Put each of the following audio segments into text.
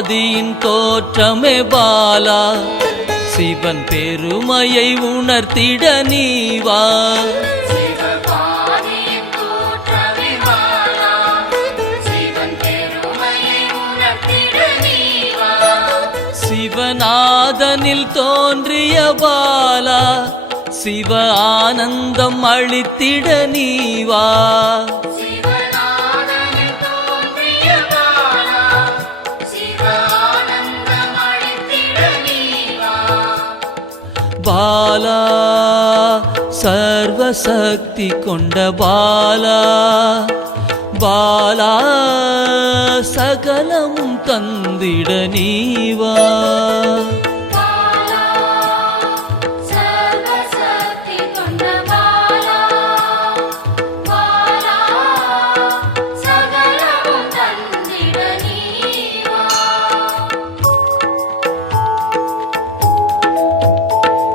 ஆதியின் தோற்றமே பாலா, சிவன் பெருமையை உணர்த்திட நீவா. சிவநாதனில் தோன்றிய பாலா, சிவ ஆனந்தம் அளித்திட நீவா. பாலா சர்வசக்தி கொண்ட பாலா, பாலா சகலமும் தந்திட நீவா.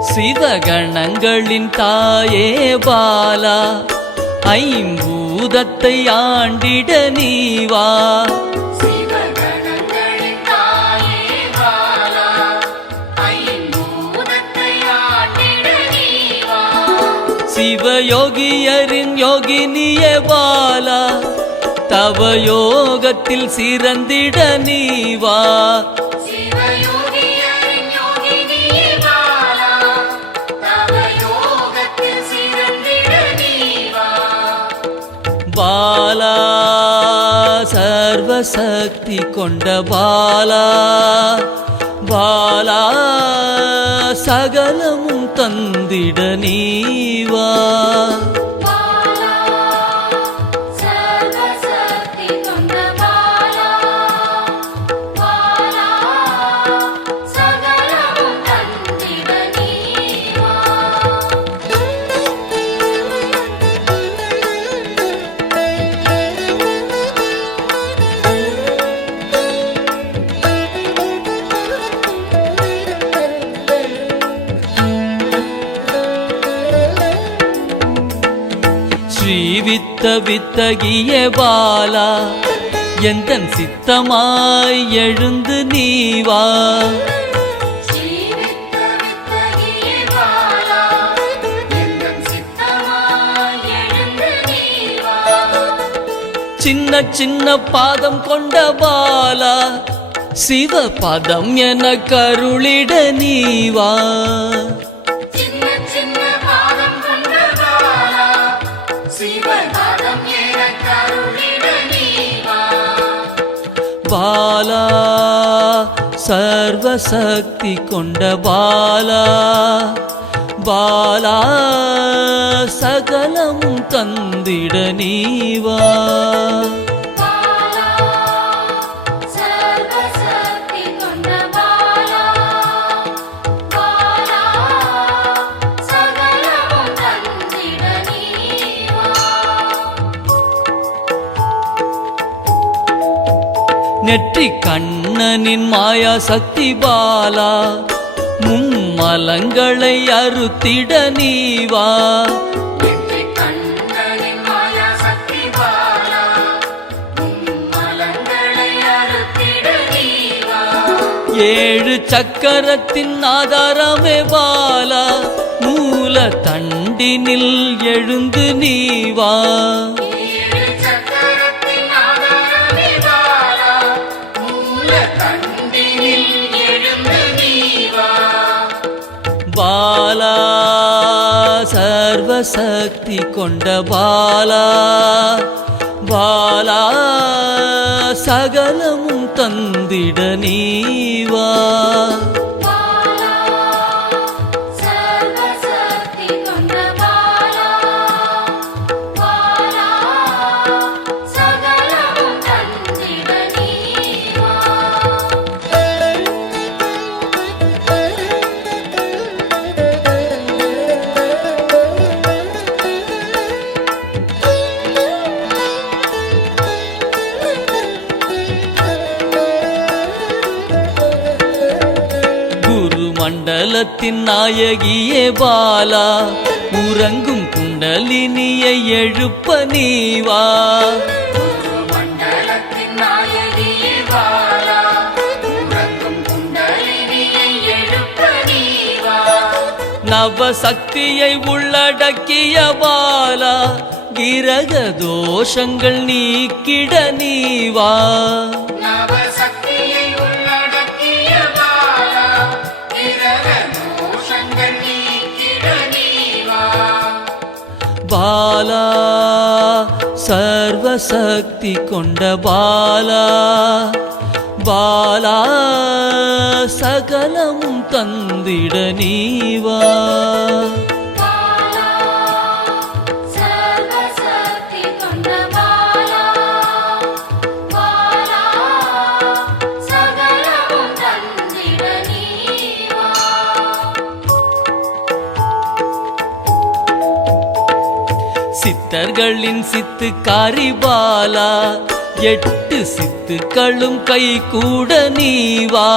சிவகணங்களின் தாயே பாலா, ஐம்பூதத்தை ஆண்டிட நீவா. சிவயோகியரின் யோகினியே பாலா, தவ யோகத்தில் சிறந்திட நீவா. பாலா சர்வசக்தி கொண்ட பாலா, பாலா சகலமும் தந்திட நீவா. ஸ்ரீவித்த வித்தகிய பாலா, எந்தன் சித்தமாய் எழுந்து நீவா. சின்ன சின்ன பாதம் கொண்ட பாலா, சிவ பதம் என கருளிட நீவா. பாலா சர்வசக்தி கொண்ட பாலா, பாலா சகலமும் தந்திட நீவா. நெற்றி கண்ணனின் மாயா சக்தி பாலா, மும்மலங்களை அறுத்திட நீவா. ஏழு சக்கரத்தின் ஆதாரமே பாலா, மூல தண்டினில் எழுந்து நீவா. பாலா சர்வசக்தி கொண்ட பாலா, பாலா சகலமும் தந்திட நீவா. மண்டலத்தின் நாயகியே பாலா, உறங்கும் குண்டலினியை எழுப்ப நீவா. மண்டலத்தின் நாயகியே பாலா, நவசக்தியை உள்ளடக்கிய பாலா கிரக தோஷங்கள் நீக்கிட நீவா நவசக்தியை உள்ளடக்கிய பாலா கிரக தோஷங்கள் நீக்கிட நீவா பாலா சர்வசக்தி கொண்ட பாலா பாலா சகலமும் தந்திட நீவா பாலா சர்வசக்தி கொண்ட பாலா பாலா சகலமும் தந்திட நீவா சித்தர்களின் சித்துக்காரி பாலா 8 சித்துக்களும் கை கூட நீவா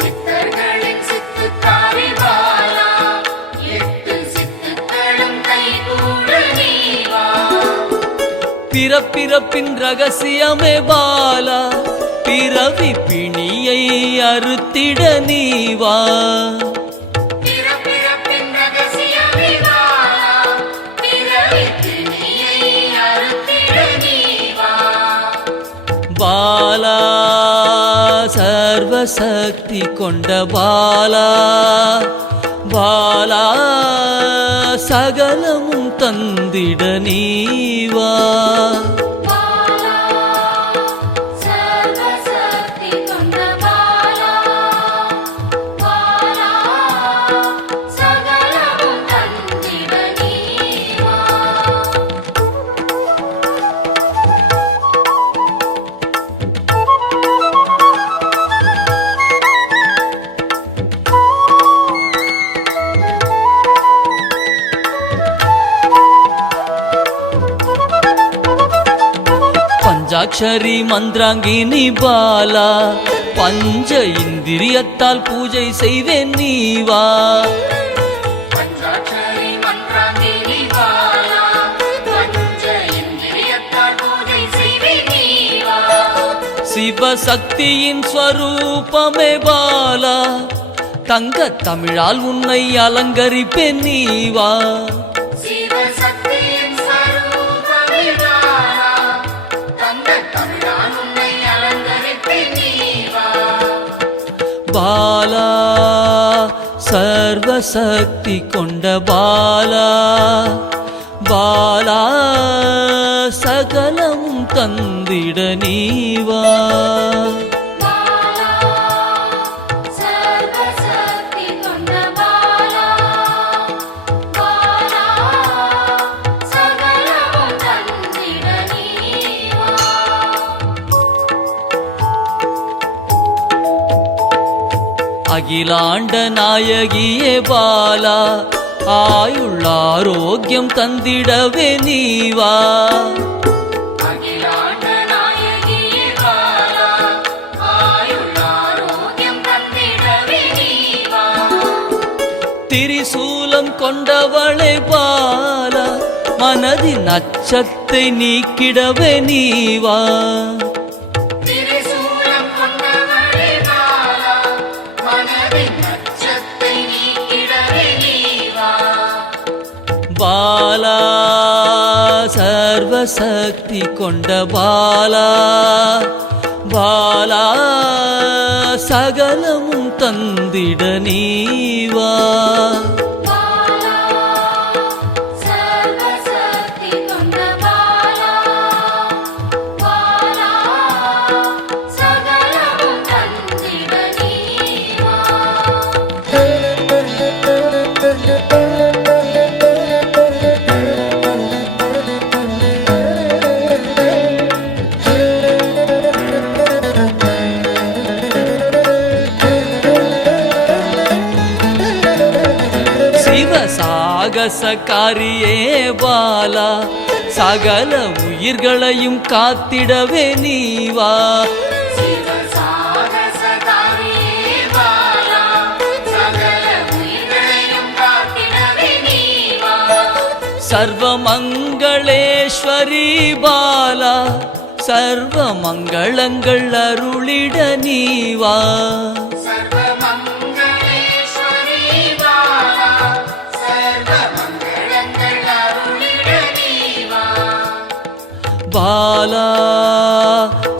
சித்தர்களின் சித்துக்காரி பாலா 8 சித்துக்களும் கைகூட நீவா பிறப்பிறப்பின் ரகசியமே பாலா பிறவி பிணியை அறுத்திட நீவா பிறப்பிறப்பின் ரகசியமே பாலா பிறவி பிணியை அறுத்திட நீவா பாலா சர்வசக்தி கொண்ட பாலா பாலா சகலமும் தந்திட நீவா பாலா சர்வசக்தி கொண்ட பாலா பாலா சகலமும் தந்திட நீவா பஞ்சாட்சரி மந்திராங்கினி பாலா பஞ்ச இந்திரியத்தால் பூஜை செய்வேன் நீவா பஞ்சாட்சரி மந்திராங்கினி பாலா பஞ்ச இந்திரியத்தால் பூஜை செய்வே நீவா சிவசக்தியின் ஸ்வரூபமே பாலா தங்க தமிழால் உன்னை அலங்கரிப்பேன் நீவா சிவசக்தியின் ஸ்வரூபமே பாலா தங்க தமிழால் உன்னை அலங்கரிப்பேன் நீவா பாலா சர்வசக்தி கொண்ட பாலா பாலா சகலமும் தந்திட நீவா பாலா சர்வசக்தி கொண்ட பாலா பாலா சகலமும் தந்திட நீவா அகிலாண்ட நாயகியே பாலா ஆயுள் ஆரோக்கியம் தந்திடவே நீவா அகிலாண்ட நாயகியே பாலா ஆயுள் ஆரோக்கியம் தந்திடவே நீவா திரிசூலம் கொண்டவளை பாலா மனதின் அச்சத்தை நீக்கிடவே நீவா திரிசூலம் கொண்டவளே பாலா மனதின் அச்சத்தை நீக்கிடவே நீவா பாலா சர்வசக்தி கொண்ட பாலா பாலா சகலமும் தந்திட நீவா பாலா சர்வசக்தி கொண்ட பாலா பாலா சகலமும் தந்திட நீவா சாகசக்காரியே பாலா சகல உயிர்களையும் காத்திடவே நீவா சிவசாகசகாரியே பாலா சகல உயிர்களையும் காத்திடவே நீவா சர்வமங்களேஸ்வரி பாலா சர்வ மங்களங்கள் அருளிட நீவா சர்வமங்களேஸ்வரி பாலா பாலா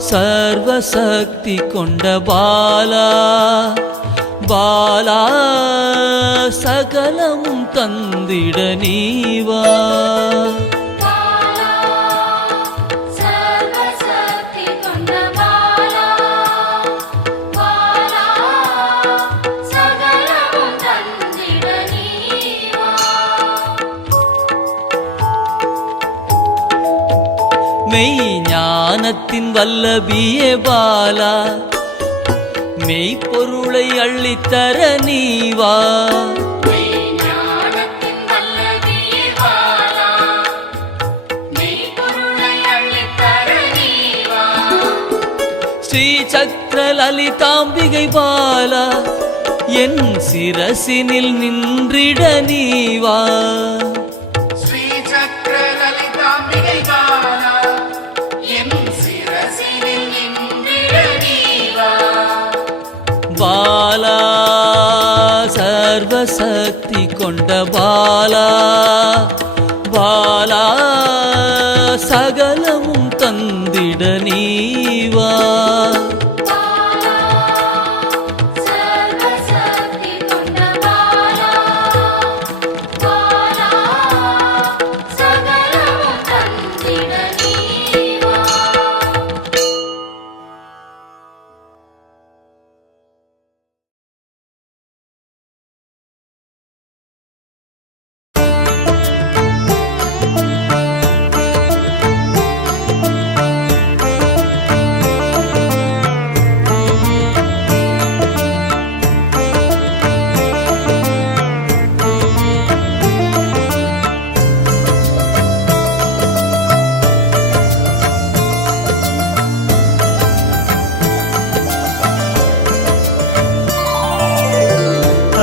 சர்வசக்தி கொண்ட பாலா பாலா சகலமும் தந்திட நீவா பாலா சர்வசக்தி கொண்ட பாலா பாலா சகலமும் தந்திட நீவா மெய்ஞானத்தின் வல்லபியே பாலா மெய்ப்பொருளை அள்ளித்தர நீவா ஞானத்தின் வல்லபியே பாலா மெய்ப்பொருளை அள்ளித்தர நீவா ஸ்ரீ சக்கர லலிதாம்பிகை பாலா என் சிரசினில் நின்றிட நீவா ஸ்ரீ சக்கர லலிதாம்பிகை பாலா என் சிரசினில் நின்றிட நீவா பாலா சர்வசக்தி கொண்ட பாலா பாலா சகலமும் தந்திட நீவா பாலா சர்வசக்தி கொண்ட பாலா பாலா சகலமும் தந்திட நீவா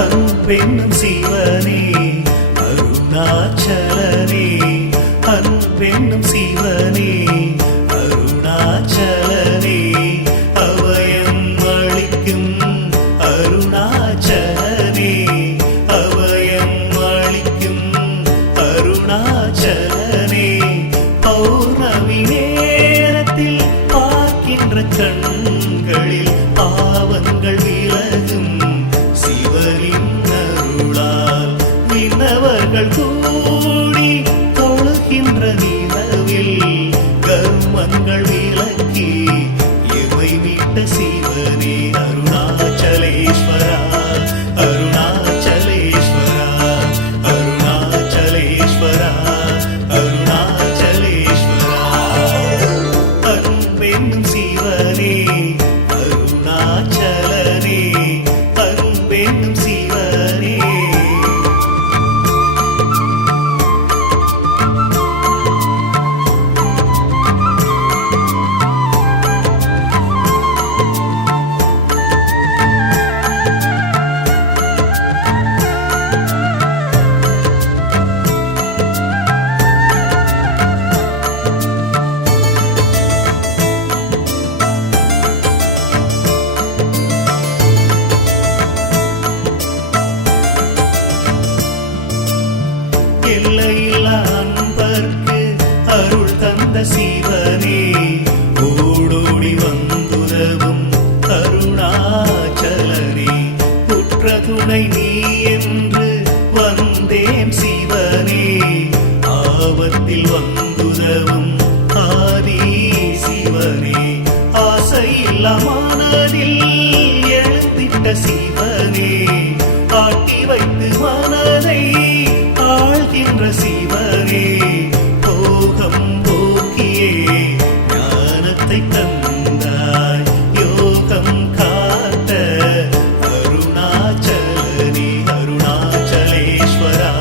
அன்பென்னும் சிவனே அருணாச்சலனே அன்பென்னும் சிவனே அருணாச்சலனே அவயம் அளிக்கும் அருணாச்சலனே அவயம் அளிக்கும் அருணாச்சலனே பௌர்ணமி நேரத்தில் பார்க்கின்ற கண்களில் பாவங்கள் விலகும் சிவரின் அருளால் விண்ணவர்கள் கூடி தொழுகின்ற நிலவில் கர்மங்கள் விலக்கி இவை விட்ட சிவனே அருணாச்சலேஸ்வரா அருணாச்சலேஸ்வரா அருணாச்சலேஸ்வரா அருணாச்சலேஸ்வரா அன்பென்னும் சிவனே அருணாச்சலனே அன்பென்னும் சிவனே எல்லையில்லா அன்பர்க்கு அருள் தந்த சிவனே ஓடோடி வந்துதவும் அருணாச்சலனே உற்ற துணை நீ என்று வந்தேன் சிவனே ஆபத்தில் வந்துதவும் ஆதி சிவனே ஆசையில்லா மனதில் எழுந்திட்ட சிவனே ஆட்டி வைத்து மனதை ஆழ்கின்ற சிவனே போகம் போக்கியே ஞானத்தை தந்தாய் யோகம் காத்த அருணாச்சலனே அருணாச்சலேஸ்வரா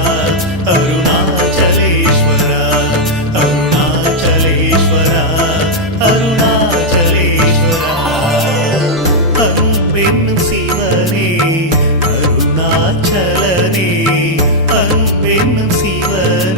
அருணாச்சலேஸ்வரா அருணாச்சலேஸ்வரா அருணாச்சலேஸ்வரா அன்பென்னும் சிவனே அருணாச்சலனே அன்பென்னும் சிவனே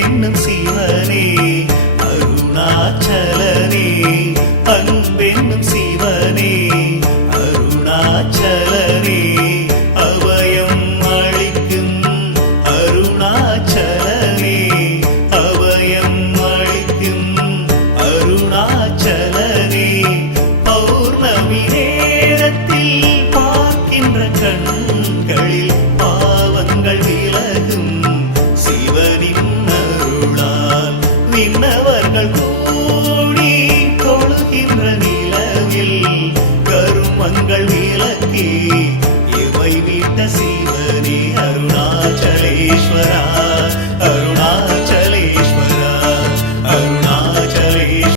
அன்பென்னும் சிவனே அருணாச்சலனே அன்பென்னும் சிவனே அருணாச்சலனே அபயம் அளிக்கும் அருணாச்சலனே அபயம் அளிக்கும் அருணாச்சலனே பௌர்ணமி நேரத்தில் பார்க்கின்ற கண்களில் பாவங்கள் விலகும் சிவனின் அருளால் விண்ணவர்கள் கூடி தொழுகின்ற நிலவில் கருமங்கள் விலக்கி இவை விட்ட சிவ